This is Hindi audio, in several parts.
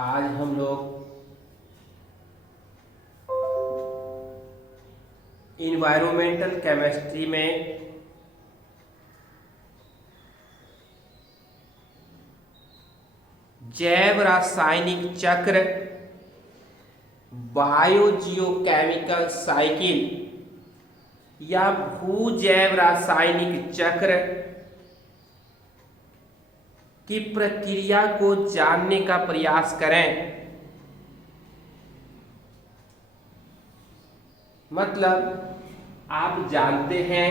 आज हम लोग इन्वायरोमेंटल केमिस्ट्री में जैव रासायनिक चक्र, बायोजियोकेमिकल साइकिल या भू जैव रासायनिक चक्र की प्रक्रिया को जानने का प्रयास करें। मतलब आप जानते हैं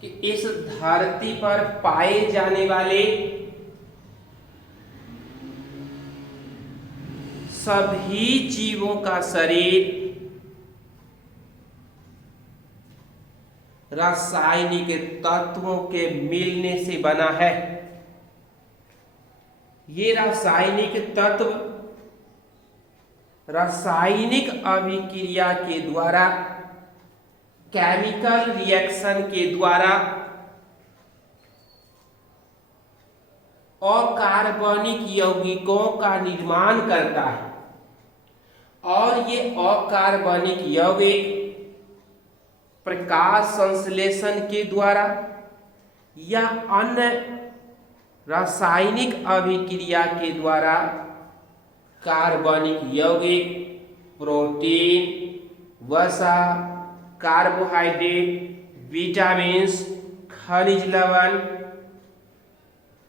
कि इस धरती पर पाए जाने वाले सभी जीवों का शरीर रासायनिक तत्वों के मिलने से बना है। ये रासायनिक तत्व रासायनिक अभिक्रिया के द्वारा, केमिकल रिएक्शन के द्वारा अकार्बनिक यौगिकों का निर्माण करता है और ये अकार्बनिक यौगिक प्रकाश संश्लेषण के द्वारा या अन्य रासायनिक अभिक्रिया के द्वारा कार्बनिक यौगिक, प्रोटीन, वसा, कार्बोहाइड्रेट, विटामिन्स, खनिज लवण,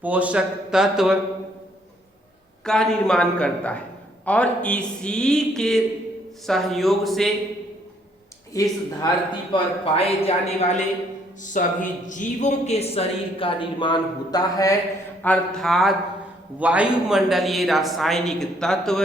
पोषक तत्व का निर्माण करता है और इसी के सहयोग से इस धरती पर पाए जाने वाले सभी जीवों के शरीर का निर्माण होता है। अर्थात वायुमंडलीय रासायनिक तत्व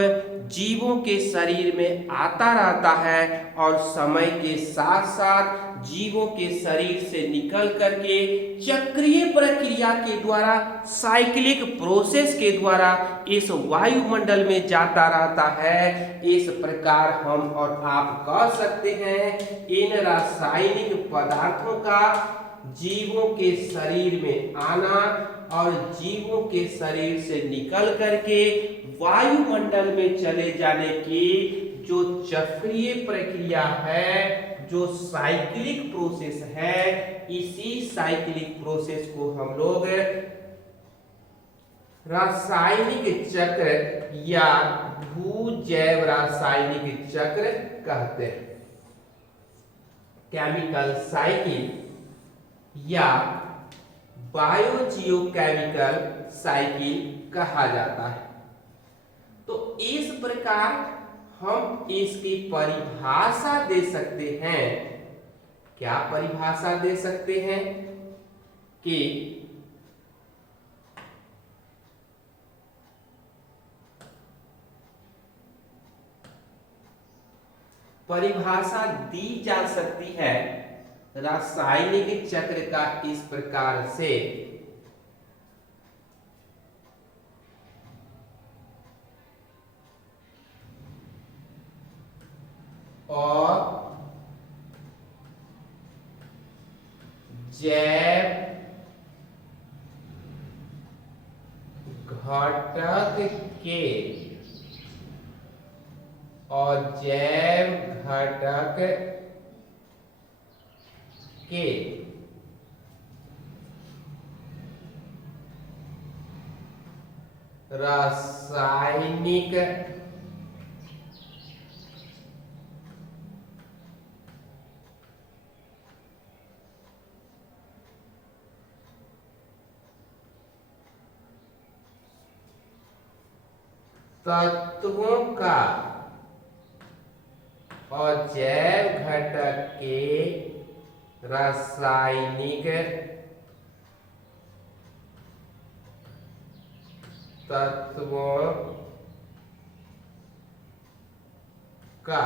जीवों के शरीर में आता रहता है और समय के साथ साथ जीवों के शरीर से निकल करके चक्रीय प्रक्रिया के द्वारा, साइक्लिक प्रोसेस के द्वारा इस वायुमंडल में जाता रहता है। इस प्रकार हम और आप कह सकते हैं इन रासायनिक पदार्थों का जीवों के शरीर में आना और जीवों के शरीर से निकल करके वायुमंडल में चले जाने की जो चक्रीय प्रक्रिया है, जो साइक्लिक प्रोसेस है, इसी साइक्लिक प्रोसेस को हम लोग रासायनिक चक्र या भू जैव रासायनिक चक्र कहते हैं। केमिकल साइकिल या बायोजियोकेमिकल साइकिल कहा जाता है। तो इस प्रकार हम इसकी परिभाषा दे सकते हैं। क्या परिभाषा दे सकते हैं कि परिभाषा दी जा सकती है रासायनिक चक्र का इस प्रकार से और जैव घटक के रासायनिक तत्वों का और जैव घटक के रासायनिक तत्वों का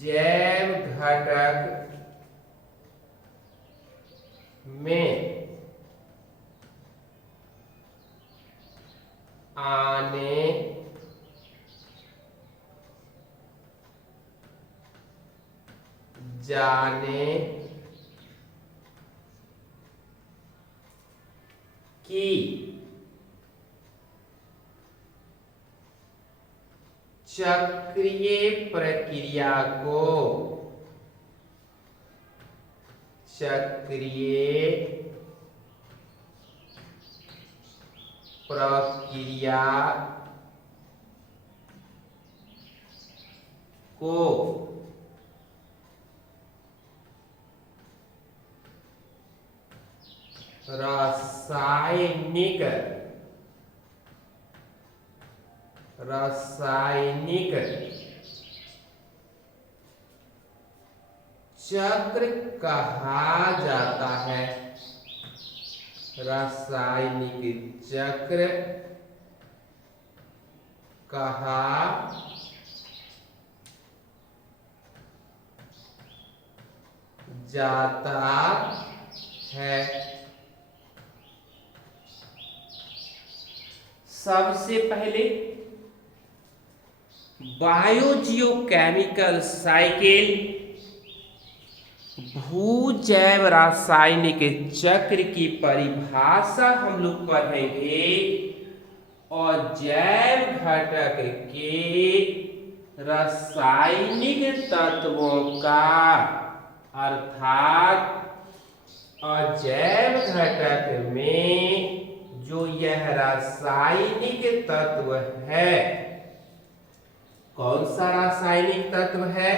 जैव घटक में आने जाने की चक्रीय प्रक्रिया को चक्रीय प्रक्रिया को रासायनिक चक्र कहा जाता है। रासायनिक चक्र कहा जाता है। सबसे पहले बायोजियोकेमिकल साइकिल भूजैव रासायनिक चक्र की परिभाषा हम लोग पढ़ेंगे और जैव घटक के रासायनिक तत्वों का अर्थात अजैव घटक में जो यह रासायनिक तत्व है, कौन सा रासायनिक तत्व है?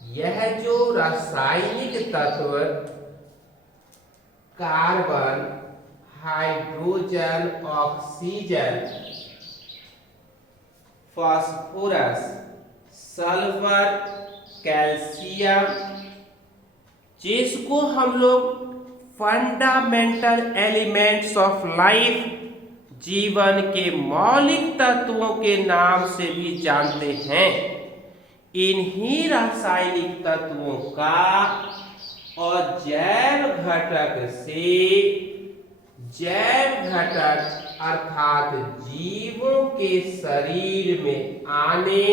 यह जो रासायनिक तत्व carbon, hydrogen, oxygen, phosphorus, sulphur, calcium, जिसको हम लोग फंडामेंटल एलिमेंट्स ऑफ लाइफ, जीवन के मौलिक तत्वों के नाम से भी जानते हैं, इन्हीं रासायनिक तत्वों का और जैव घटक से जैव घटक अर्थात जीवों के शरीर में आने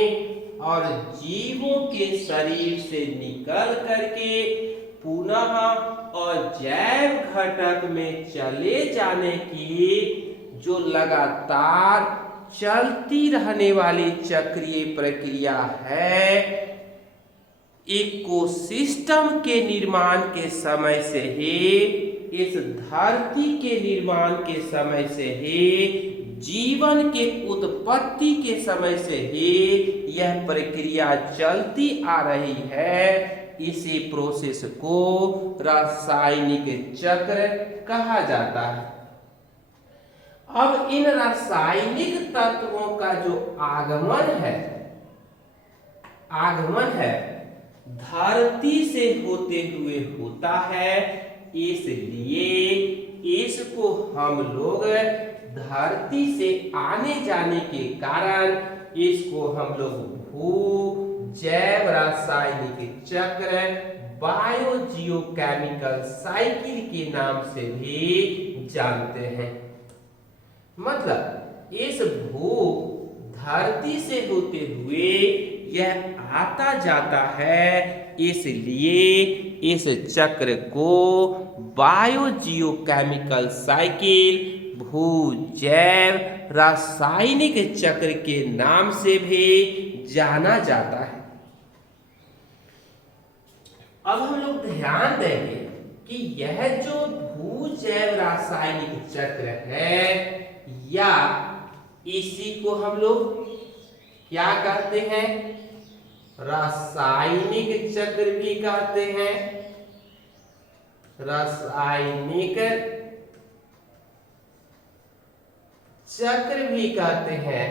और जीवों के शरीर से निकल करके पुनः और जैव घटक में चले जाने की जो लगातार चलती रहने वाली चक्रीय प्रक्रिया है, इकोसिस्टम के निर्माण के समय से ही, इस धरती के निर्माण के समय से ही, जीवन के उत्पत्ति के समय से ही यह प्रक्रिया चलती आ रही है। इसी प्रोसेस को रासायनिक चक्र कहा जाता है। अब इन रासायनिक तत्वों का जो आगमन है धरती से होते हुए होता है, इसलिए इसको हम लोग धरती से आने जाने के कारण इसको हम लोग जैव रासायनिक चक्र बायोजियोकेमिकल साइकिल के नाम से भी जानते हैं। मतलब इस भू धरती से होते हुए यह आता जाता है, इसलिए इस चक्र को बायोजियोकेमिकल साइकिल भूजैव रासायनिक चक्र के नाम से भी जाना जाता है। अब हम लोग ध्यान देंगे कि यह जो भूजैव रासायनिक चक्र है या इसी को हम लोग क्या कहते हैं? रासायनिक चक्र भी कहते हैं। रासायनिक चक्र भी कहते हैं।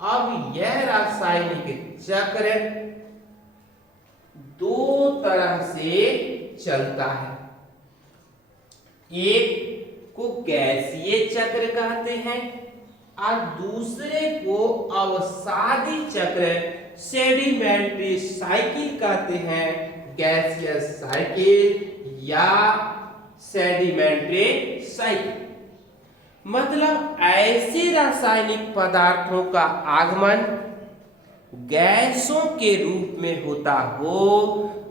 अब यह रासायनिक चक्र दो तरह से चलता है। एक को गैसीय चक्र कहते हैं और दूसरे को अवसादी चक्र सेडिमेंट्री साइकिल कहते हैं। गैसीय साइकिल या सेडिमेंट्री साइकिल। मतलब ऐसे रासायनिक पदार्थों का आगमन गैसों के रूप में होता हो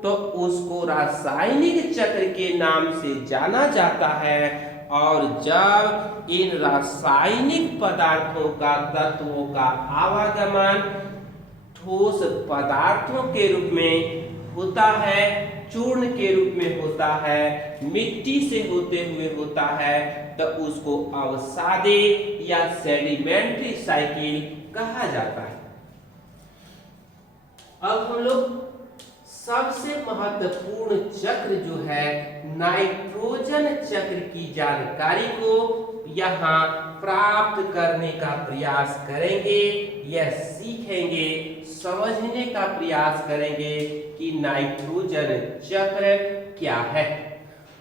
तो उसको रासायनिक चक्र के नाम से जाना जाता है। और जब इन रासायनिक पदार्थों का तत्वों का आवागमन ठोस पदार्थों के रूप में होता है, चूर्ण के रूप में होता है, मिट्टी से होते हुए होता है, तो उसको अवसादे या सेडिमेंट्री साइकिल कहा जाता है। अब हम लोग सबसे महत्वपूर्ण चक्र जो है नाइट्रोजन चक्र की जानकारी को यहाँ प्राप्त करने का प्रयास करेंगे या सीखेंगे, समझने का प्रयास करेंगे कि नाइट्रोजन चक्र क्या है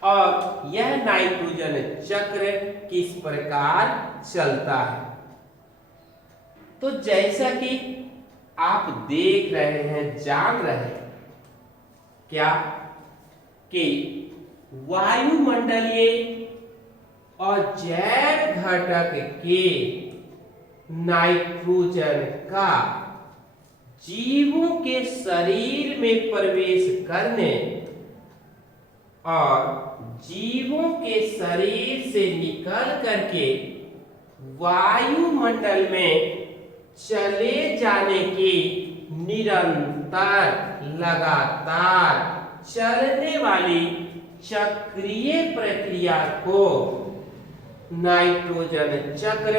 और यह नाइट्रोजन चक्र किस प्रकार चलता है। तो जैसा कि आप देख रहे हैं, जान रहे हैं क्या कि वायुमंडलीय और जैव घटक के नाइट्रोजन का जीवों के शरीर में प्रवेश करने और जीवों के शरीर से निकल करके वायुमंडल में चले जाने की निरंतर लगातार चलने वाली चक्रीय प्रक्रिया को नाइट्रोजन चक्र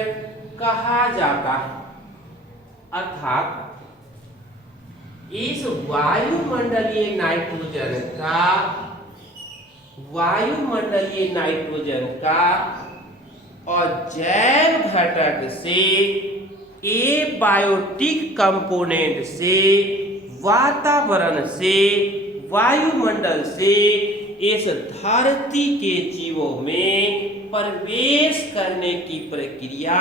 कहा जाता है। अर्थात इस वायुमंडलीय नाइट्रोजन का और जैव घटक से एबायोटिक कंपोनेंट से वातावरण से वायुमंडल से इस धरती के जीवों में प्रवेश करने की प्रक्रिया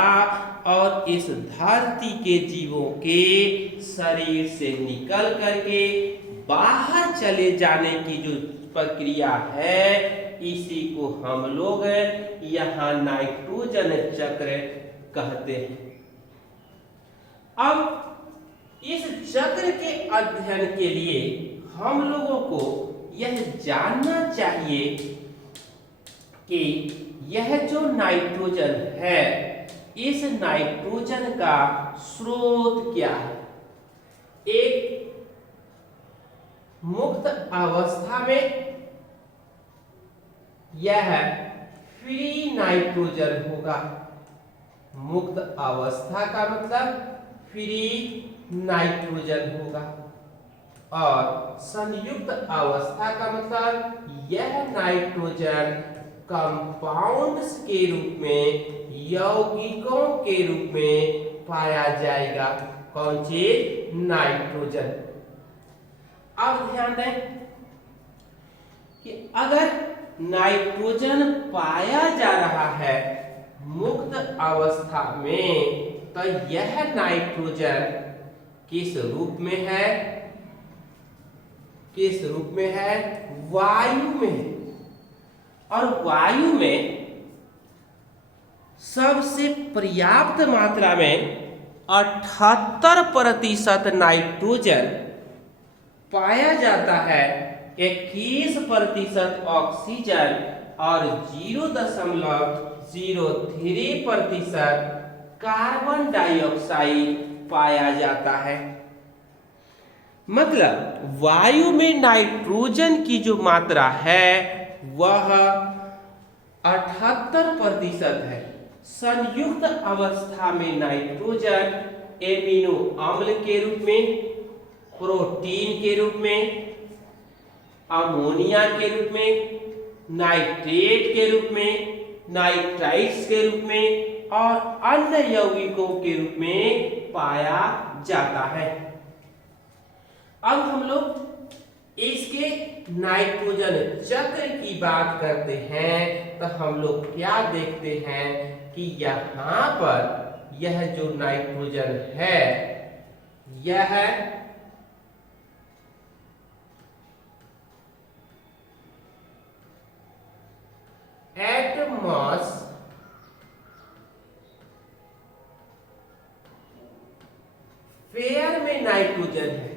और इस धरती के जीवों के शरीर से निकल करके बाहर चले जाने की जो प्रक्रिया है, इसी को हम लोग यहाँ नाइट्रोजन चक्र कहते हैं। अब इस चक्र के अध्ययन के लिए हम लोगों को यह जानना चाहिए कि यह जो नाइट्रोजन है, इस नाइट्रोजन का स्रोत क्या है। एक मुक्त अवस्था में यह फ्री नाइट्रोजन होगा। मुक्त अवस्था का मतलब फ्री नाइट्रोजन होगा और संयुक्त अवस्था का मतलब यह नाइट्रोजन कंपाउंड्स के रूप में, यौगिकों के रूप में पाया जाएगा। कौन चीज? नाइट्रोजन। अब ध्यान दें कि अगर नाइट्रोजन पाया जा रहा है मुक्त अवस्था में, तो यह नाइट्रोजन किस रूप में है? किस रूप में है? वायु में है। और वायु में सबसे पर्याप्त मात्रा में 78% नाइट्रोजन पाया जाता है, 21% ऑक्सीजन और 0.03% कार्बन डाइऑक्साइड पाया जाता है। मतलब वायु में नाइट्रोजन की जो मात्रा है वह 78% है। संयुक्त अवस्था में नाइट्रोजन एमिनो अम्ल के रूप में, प्रोटीन के रूप में, अमोनिया के रूप में, नाइट्रेट के रूप में, नाइट्राइट्स के रूप में और अन्य यौगिकों के रूप में पाया जाता है। अब हम लोग इसके नाइट्रोजन चक्र की बात करते हैं तो हम लोग क्या देखते हैं कि यहाँ पर यह जो नाइट्रोजन है, यह में नाइट्रोजन है,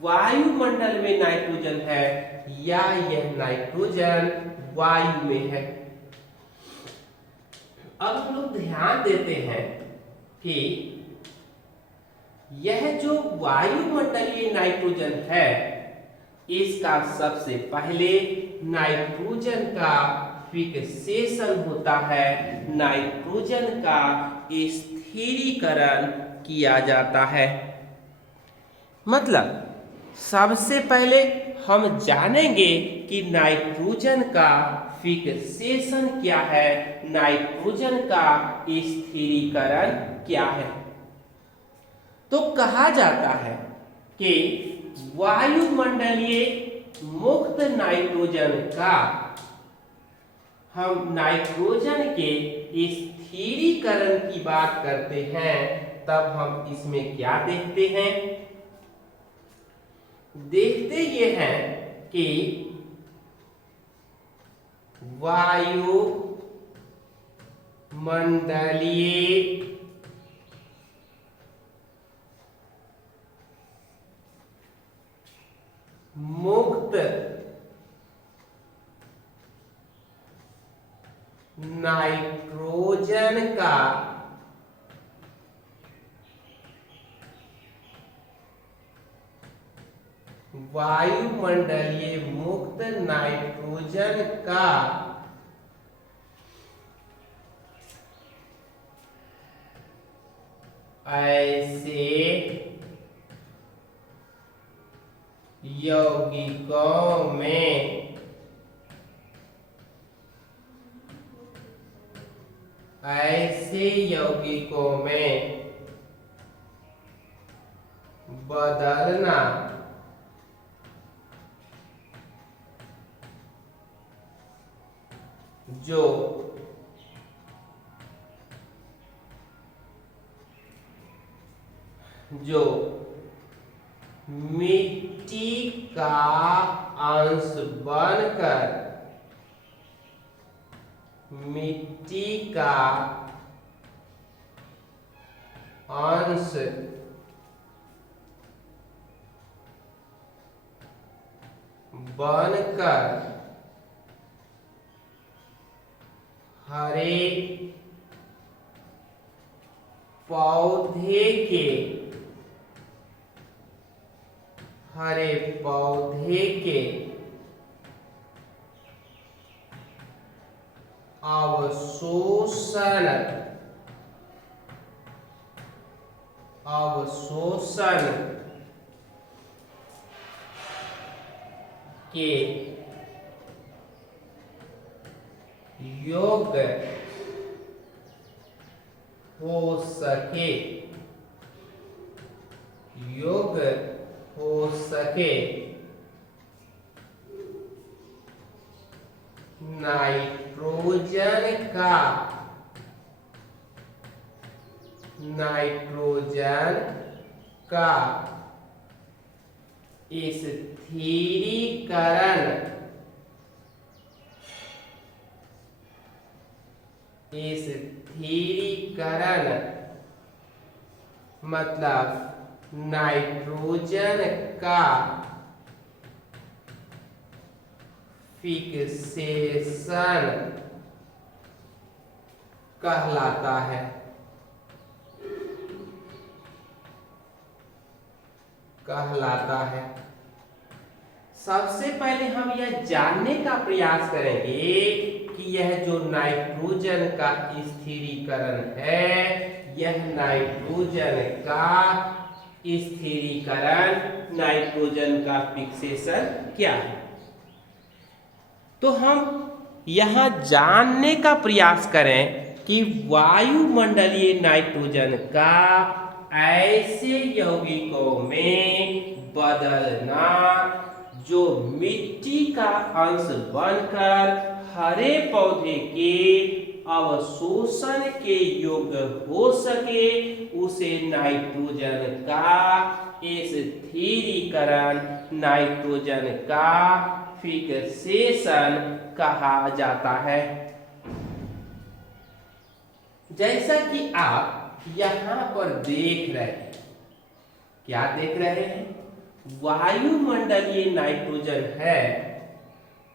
वायुमंडल में नाइट्रोजन है, या यह नाइट्रोजन वायु में है। अब हम लोग ध्यान देते हैं कि यह जो वायुमंडलीय नाइट्रोजन है, इसका सबसे पहले नाइट्रोजन का फिक्सेशन होता है, नाइट्रोजन का स्थिरीकरण किया जाता है। मतलब सबसे पहले हम जानेंगे कि नाइट्रोजन का फिक्सेशन क्या है, नाइट्रोजन का स्थिरीकरण क्या है। तो कहा जाता है कि वायुमंडलीय मुक्त नाइट्रोजन का, हम नाइट्रोजन के स्थिरीकरण की बात करते हैं, तब हम इसमें क्या देखते हैं, देखते ये हैं कि वायुमंडलीय मुक्त नाइट्रोजन का वायुमंडलीय मुक्त नाइट्रोजन का ऐसे यौगिकों में बदलना जो मिट्टी का अंश बनकर हरे पौधे के अवशोषण के योग्य हो सके नाइट्रोजन का स्थिरीकरण मतलब नाइट्रोजन का फिक्सेशन कहलाता है। सबसे पहले हम यह जानने का प्रयास करेंगे कि यह जो नाइट्रोजन का स्थिरीकरण है, यह नाइट्रोजन का स्थिरीकरण, नाइट्रोजन का फिक्सेशन क्या है। तो हम यहां जानने का प्रयास करें कि वायुमंडलीय नाइट्रोजन का ऐसे यौगिकों में बदलना जो मिट्टी का अंश बनकर हरे पौधे के अवशोषण के योग्य हो सके, उसे नाइट्रोजन का स्थिरीकरण, नाइट्रोजन का फिक्सेशन कहा जाता है। जैसा कि आप यहां पर देख रहे हैं क्या देख रहे हैं? वायुमंडलीय नाइट्रोजन है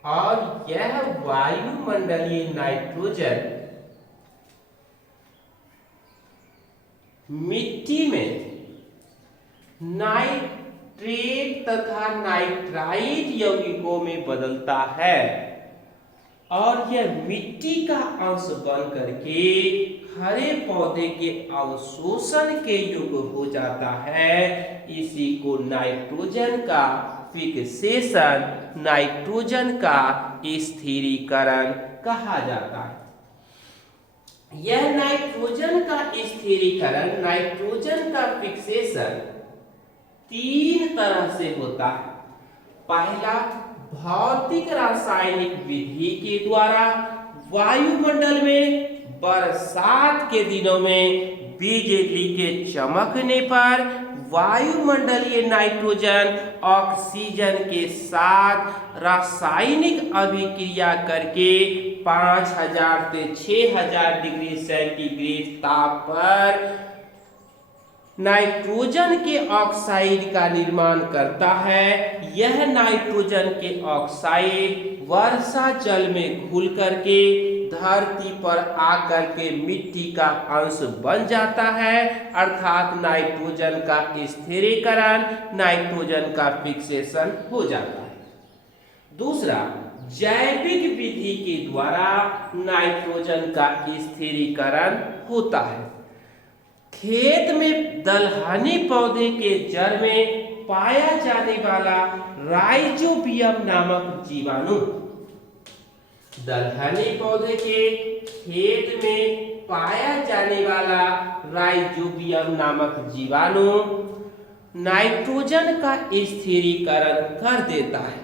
और यह वायुमंडलीय नाइट्रोजन मिट्टी में नाइट्रेट तथा नाइट्राइट यौगिकों में बदलता है और यह मिट्टी का अंश बन करके हरे पौधे के अवशोषण के योग्य हो जाता है। इसी को नाइट्रोजन का फिक्सेशन, नाइट्रोजन का स्थिरीकरण कहा जाता है। यह नाइट्रोजन का स्थिरीकरण, नाइट्रोजन का फिक्सेशन 3 तरह से होता है। पहला, भौतिक रासायनिक विधि के द्वारा वायुमंडल में बरसात के दिनों में बिजली के चमकने पर वायुमंडलीय नाइट्रोजन ऑक्सीजन के साथ रासायनिक अभिक्रिया करके 5000 से 6000 डिग्री सेंटीग्रेड ताप पर नाइट्रोजन के ऑक्साइड का निर्माण करता है। यह नाइट्रोजन के ऑक्साइड वर्षा जल में घुल करके धरती पर आकर के मिट्टी का अंश बन जाता है, अर्थात नाइट्रोजन का स्थिरीकरण, नाइट्रोजन का फिक्सेशन हो जाता है। दूसरा, जैविक विधि के द्वारा नाइट्रोजन का स्थिरीकरण होता है। खेत में दलहनी पौधे के जड़ में पाया जाने वाला राइजोबियम नामक जीवाणु, दलहनी पौधे के खेत में पाया जाने वाला राइजोबियम नामक जीवाणु नाइट्रोजन का स्थिरीकरण कर देता है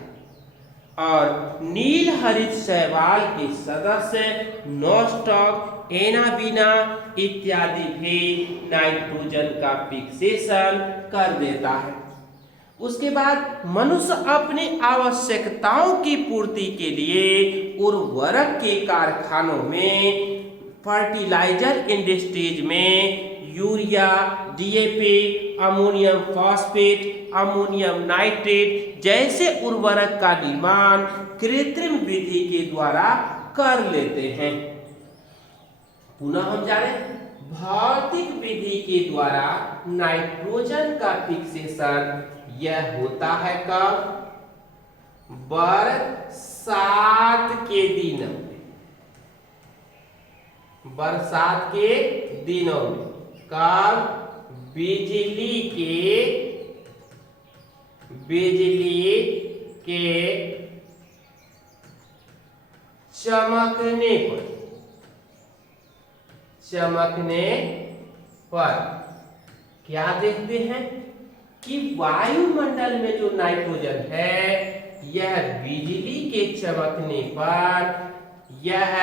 और नील हरित शैवाल के सदस्य नॉस्टॉक, एनाबीना इत्यादि भी नाइट्रोजन का फिक्सेशन कर देता है। उसके बाद मनुष्य अपनी आवश्यकताओं की पूर्ति के लिए उर्वरक के कारखानों में, फर्टिलाइजर इंडस्ट्रीज में urea, DAP, ammonium phosphate, ammonium nitrate जैसे उर्वरक का निर्माण कृत्रिम विधि के द्वारा कर लेते हैं। पुनः हम जाने, भौतिक विधि के द्वारा नाइट्रोजन का फिक्सेशन यह होता है कब? बरसात के दिन, बरसात के दिनों में। कब? बिजली के चमकने पर क्या देखते हैं कि वायुमंडल में जो नाइट्रोजन है यह बिजली के चमकने पर यह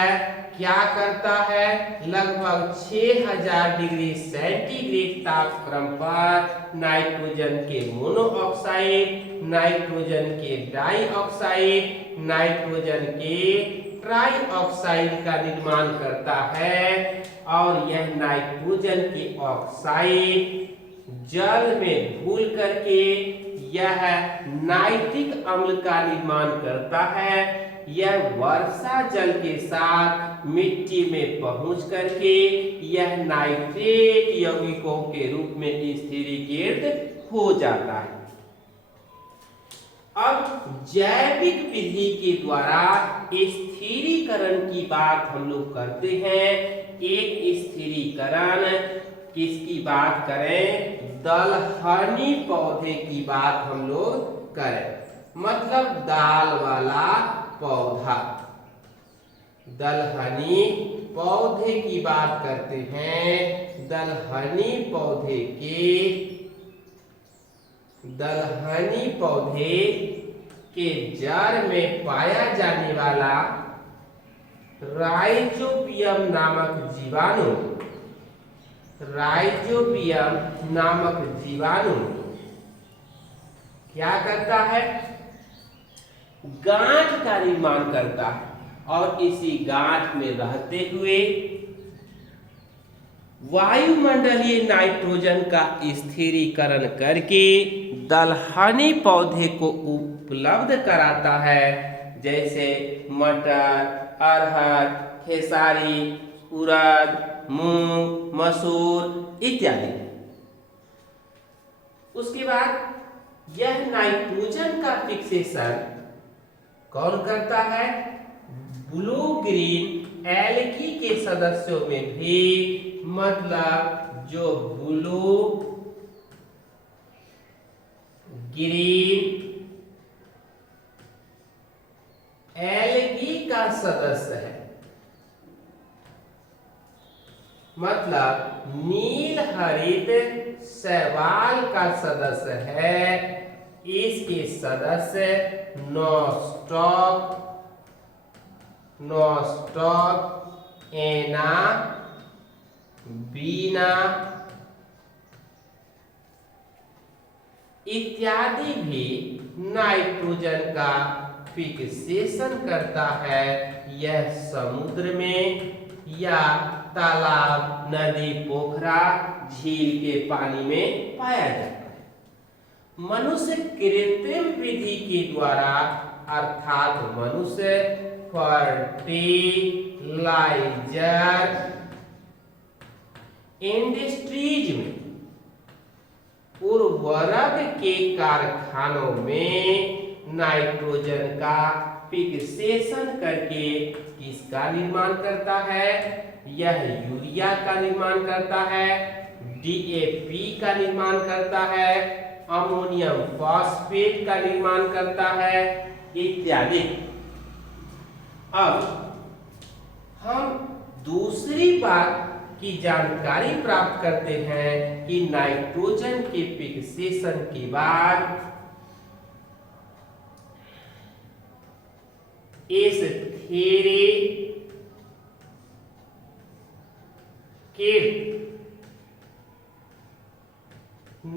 क्या करता है? लगभग 6000 डिग्री सेंटीग्रेड तापक्रम पर नाइट्रोजन के मोनोऑक्साइड, नाइट्रोजन के डाइऑक्साइड, नाइट्रोजन के ट्राइऑक्साइड का निर्माण करता है और यह नाइट्रोजन के ऑक्साइड जल में घुल करके यह नाइट्रिक अम्ल का निर्माण करता है। यह वर्षा जल के साथ मिट्टी में पहुंच करके यह नाइट्रेट यौगिकों के रूप में स्थिरीकृत हो जाता है। अब जैविक विधि के द्वारा स्थिरीकरण की बात हम लोग करते हैं। एक स्थिरीकरण किसकी बात करें? दलहनी पौधे की बात हम लोग करें, मतलब दाल वाला पौधा, दलहनी पौधे की बात करते हैं। दलहनी पौधे के जड़ में पाया जाने वाला राइजोबियम नामक जीवाणु क्या करता है? गांठ का निर्माण करता है और इसी गांठ में रहते हुए वायुमंडलीय नाइट्रोजन का स्थिरीकरण करके दलहनी पौधे को उपलब्ध कराता है, जैसे मटर, अरहर, खेसारी, उड़द, मूंग, मसूर इत्यादि। उसके बाद यह नाइट्रोजन का फिक्सेशन कौन करता है? ब्लू ग्रीन एल्गी के सदस्यों में भी, मतलब जो ब्लू ग्रीन एल्गी का सदस्य है, मतलब नील हरित शैवाल का सदस्य है, इसके सदस्य नोस्टॉक, एना, बीना इत्यादि भी नाइट्रोजन का फिक्सेशन करता है। यह समुद्र में या तालाब, नदी, पोखरा, झील के पानी में पाया जाता है। मनुष्य कृत्रिम विधि के द्वारा अर्थात मनुष्य फर्टिलाइजर इंडस्ट्रीज में, उर्वरक के कारखानों में नाइट्रोजन का फिक्सेशन करके किसका निर्माण करता है? यह यूरिया का निर्माण करता है, DAP का निर्माण करता है, अमोनियम फॉस्फेट का निर्माण करता है इत्यादि। अब हम दूसरी बात की जानकारी प्राप्त करते हैं कि नाइट्रोजन के फिक्सेशन के बाद इस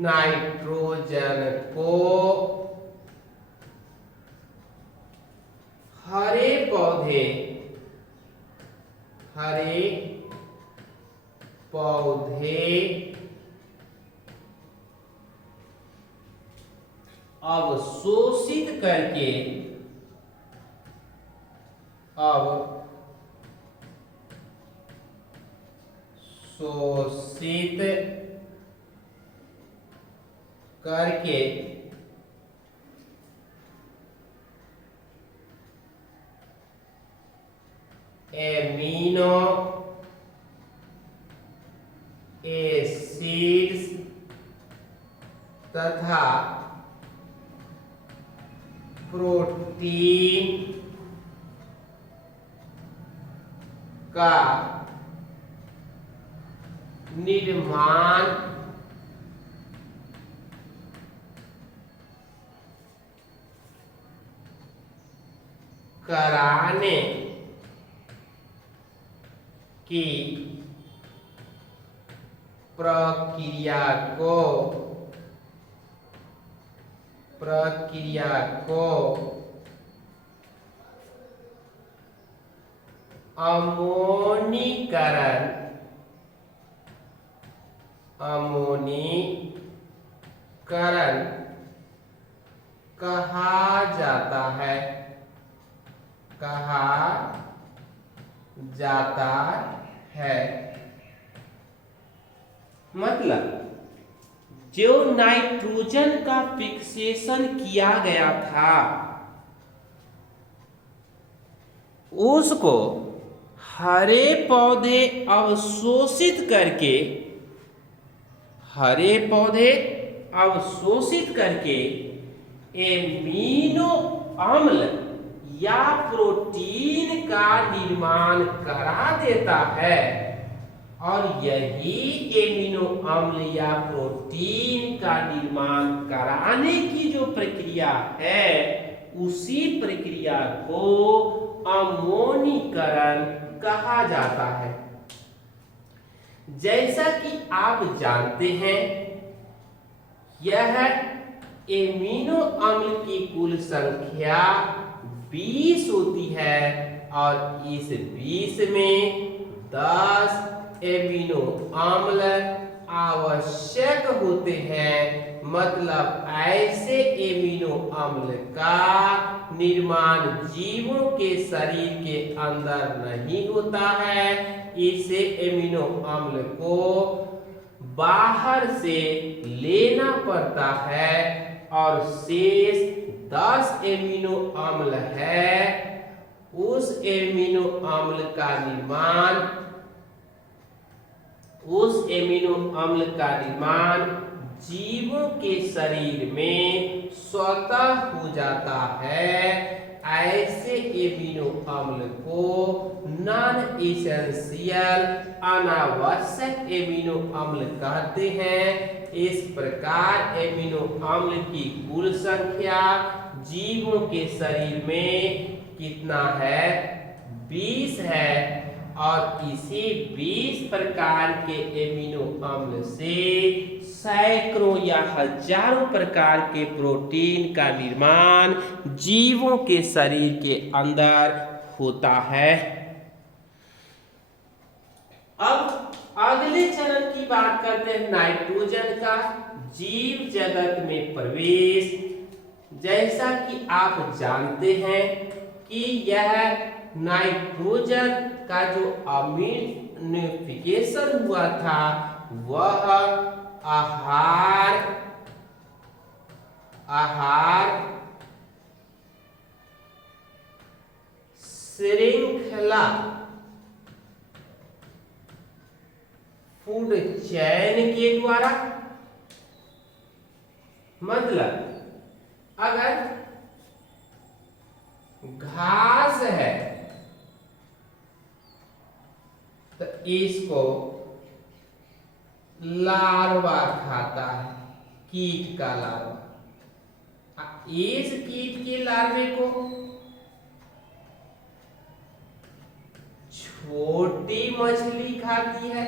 नाइट्रोजन को हरे पौधे अवशोषित करके एमिनो एसिड्स तथा प्रोटीन का निर्माण कराने की प्रक्रिया को अमोनीकरण कहा जाता है। मतलब जो नाइट्रोजन का फिक्सेशन किया गया था उसको हरे पौधे अवशोषित करके एमिनो अम्ल या प्रोटीन का निर्माण करा देता है, और यही एमिनो अम्ल या प्रोटीन का निर्माण कराने की जो प्रक्रिया है उसी प्रक्रिया को अमोनीकरण कहा जाता है। जैसा कि आप जानते हैं, यह एमिनो अम्ल की कुल संख्या 20 होती है और इस 20 में 10 एमिनो अम्ल आवश्यक होते हैं। मतलब ऐसे एमिनो अम्ल का निर्माण जीवों के शरीर के अंदर नहीं होता है। इसे एमिनो अम्ल को बाहर से लेना पड़ता है और शेष 10 एमिनो अम्ल है, उस एमिनो अम्ल का निर्माण जीवों के शरीर में स्वतः हो जाता है। ऐसे एमिनो अम्ल को नॉन एसेंशियल अनावश्यक एमिनो अम्ल कहते हैं। इस प्रकार एमिनो अम्ल की कुल संख्या जीवों के शरीर में कितना है? 20 है। और इसी 20 प्रकार के एमिनो अम्ल से सैकड़ों या हजारों प्रकार के प्रोटीन का निर्माण जीवों के शरीर के अंदर होता है। अब अगले चरण की बात करते हैं नाइट्रोजन का जीव जगत में प्रवेश। जैसा कि आप जानते हैं कि यह नाइट्रोजन का जो अम्लीफिकेशन हुआ था वह आहार श्रृंखला फूड चैन के द्वारा। मतलब अगर घास है तो इसको लार्वा खाता है, कीट का लार्वा। इस कीट के लार्वे को छोटी मछली खाती है।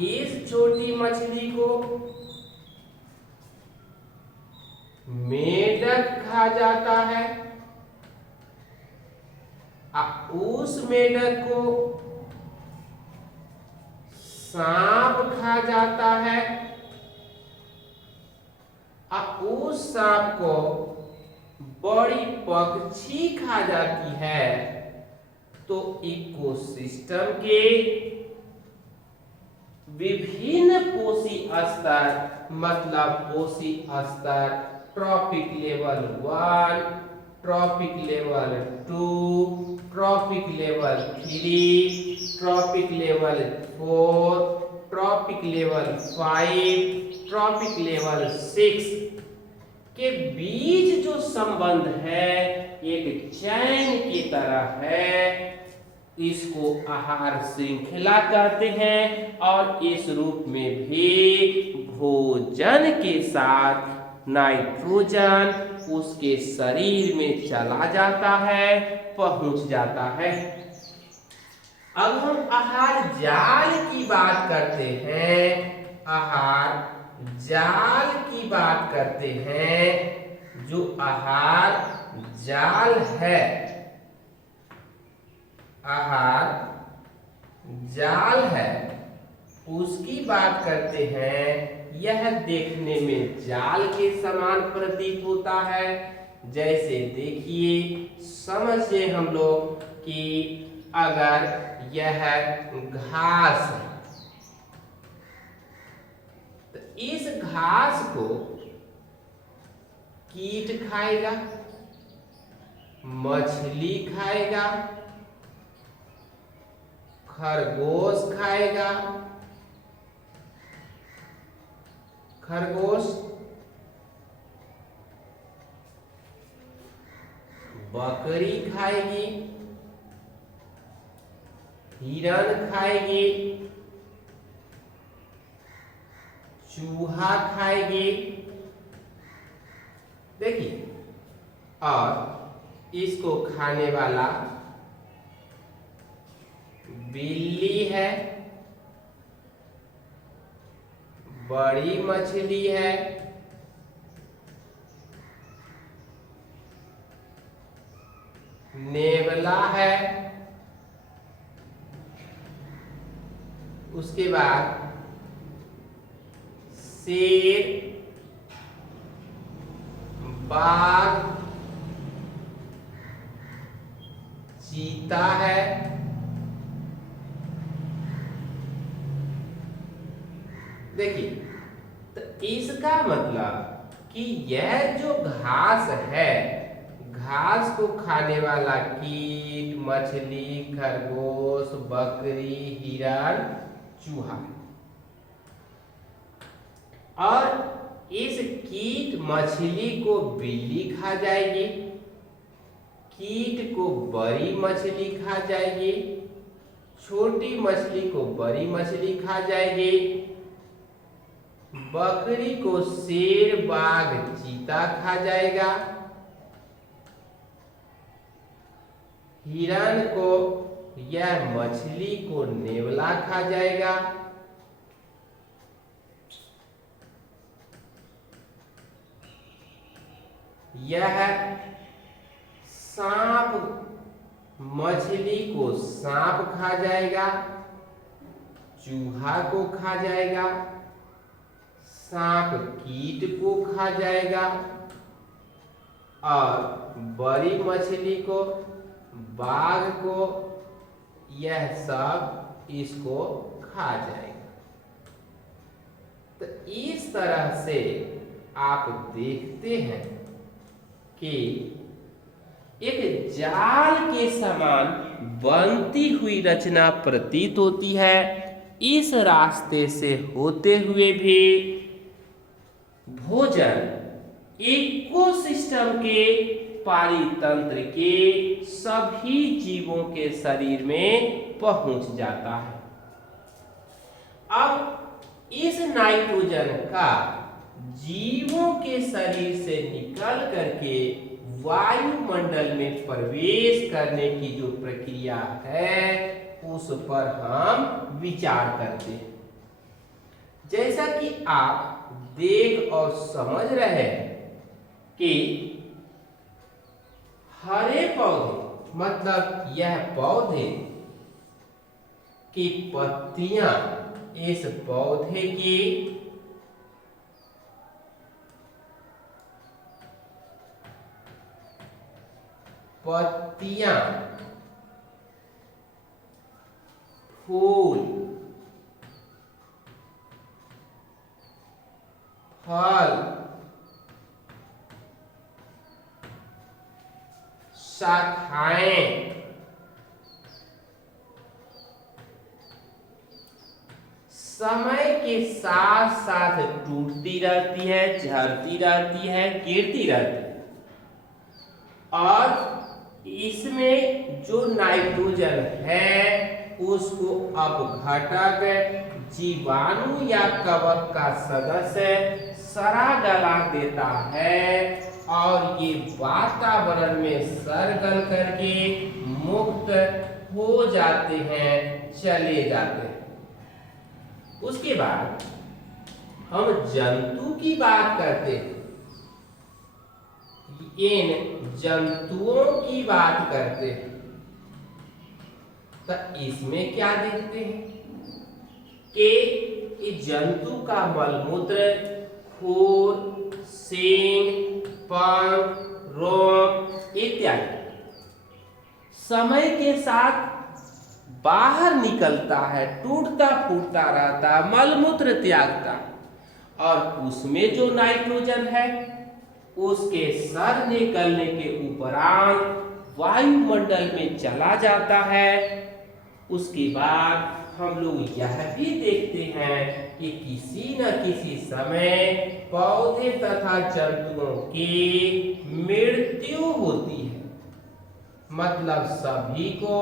इस छोटी मछली को मेढक खा जाता है। उस मेढक को सांप खा जाता है। उस सांप को बड़ी पक्षी खा जाती है। तो इकोसिस्टम के विभिन्न पोषी स्तर, मतलब पोषी स्तर trophic level 1, trophic level 2, trophic level 3, trophic level 4, trophic level 5, trophic level 6 के बीच जो संबंध है एक चैन की तरह है। इसको आहार श्रृंखला कहते हैं और इस रूप में भी भोजन के साथ नाइट्रोजन उसके शरीर में चला जाता है, पहुंच जाता है। अब हम आहार जाल की बात करते हैं। आहार जाल की बात करते हैं। जो आहार जाल है, आहार जाल है, उसकी बात करते हैं। यह देखने में जाल के समान प्रतीत होता है। जैसे देखिए, समझिए हम लोग कि अगर यह घास है तो इस घास को कीट खाएगा, मछली खाएगा, खरगोश खाएगा, बकरी खाएगी, हिरण खाएगी, चूहा खाएगी। देखिए, और इसको खाने वाला बिल्ली है, बड़ी मछली है, नेवला है, उसके बाद शेर, बाघ, चीता है, देखिए तो इसका मतलब कि यह जो घास है, घास को खाने वाला कीट, मछली, खरगोश, बकरी, हिरण, चूहा, और इस कीट मछली को बिल्ली खा जाएगी, कीट को बड़ी मछली खा जाएगी, छोटी मछली को बड़ी मछली खा जाएगी, बकरी को शेर, बाघ, चीता खा जाएगा, हिरण को यह मछली को नेवला खा जाएगा, यह सांप मछली को सांप खा जाएगा, चूहा को खा जाएगा, सांप कीट को खा जाएगा, और बड़ी मछली को, बाघ को, यह सब इसको खा जाएगा। तो इस तरह से आप देखते हैं कि एक जाल के समान बनती हुई रचना प्रतीत होती है। इस रास्ते से होते हुए भी भोजन इकोसिस्टम के पारितंत्र के सभी जीवों के शरीर में पहुंच जाता है। अब इस नाइट्रोजन का जीवों के शरीर से निकल करके वायुमंडल में प्रवेश करने की जो प्रक्रिया है उस पर हम विचार करते हैं। जैसा कि आप देख और समझ रहे हैं कि हरे पौधे मतलब यह पौधे की पत्तियां इस पौधे की पत्तियां, फूल, फल, शाखाएं, समय के साथ साथ टूटती रहती है, झड़ती रहती है, गिरती रहती है, और इसमें जो नाइट्रोजन है उसको अपघटक, जीवाणु या कवक का सदस्य सड़ा गला देता है और ये वातावरण में सरगल करके मुक्त हो जाते हैं, चले जाते हैं। उसके बाद हम जंतु की बात करते हैं। इन जंतुओं की बात करते हैं तो इसमें क्या देखते हैं कि इस जंतु का मलमूत्र, खूर, सींग, पंख, रोम इत्यादि समय के साथ बाहर निकलता है, टूटता फूटता रहता है, मलमूत्र त्यागता, और उसमें जो नाइट्रोजन है उसके सर निकलने के उपरांत वायुमंडल में चला जाता है। उसके बाद हम लोग यह भी देखते हैं कि किसी न किसी समय पौधे तथा जंतुओं की मृत्यु होती है, मतलब सभी को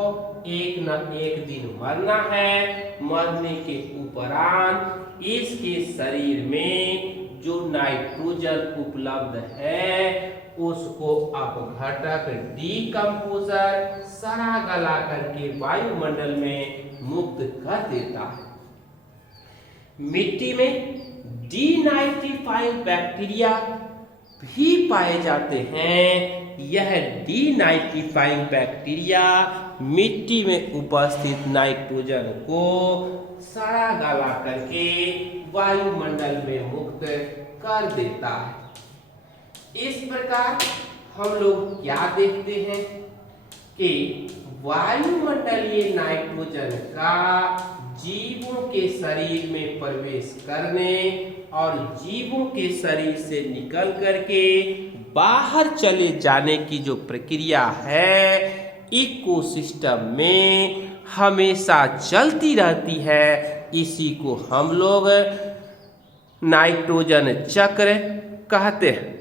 एक न एक दिन मरना है। मरने के उपरांत इसके शरीर में जो नाइट्रोजन उपलब्ध है उसको अपघटक, डीकंपोजर सड़ा गला करके वायुमंडल में मुक्त कर देता है। मिट्टी में डीनाइट्रीफाइंग बैक्टीरिया भी पाए जाते हैं यह डीनाइट्रीफाइंग बैक्टीरिया मिट्टी में उपस्थित नाइट्रोजन को सड़ा गला करके वायुमंडल में मुक्त कर देता है। इस प्रकार हम लोग क्या देखते हैं कि वायुमंडलीय नाइट्रोजन का जीवों के शरीर में प्रवेश करने और जीवों के शरीर से निकल करके बाहर चले जाने की जो प्रक्रिया है इकोसिस्टम में हमेशा चलती रहती है। इसी को हम लोग नाइट्रोजन चक्र कहते हैं।